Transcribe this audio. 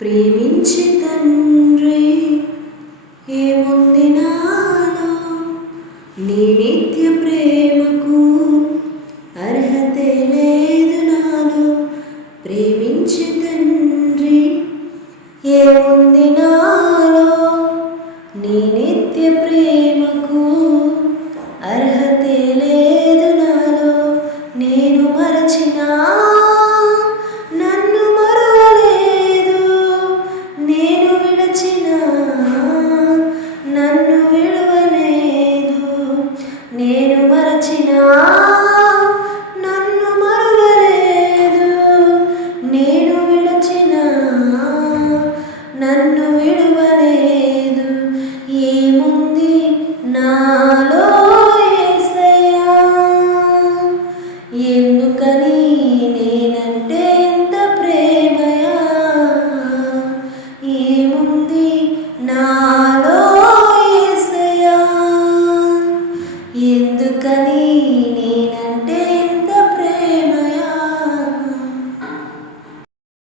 ప్రేమించే తండ్రి ఏముంది నాలో, నీ నిత్య ప్రేమకు అర్హతే లేదు నాలో. ప్రేమించే తండ్రి ఏముంది నాలో,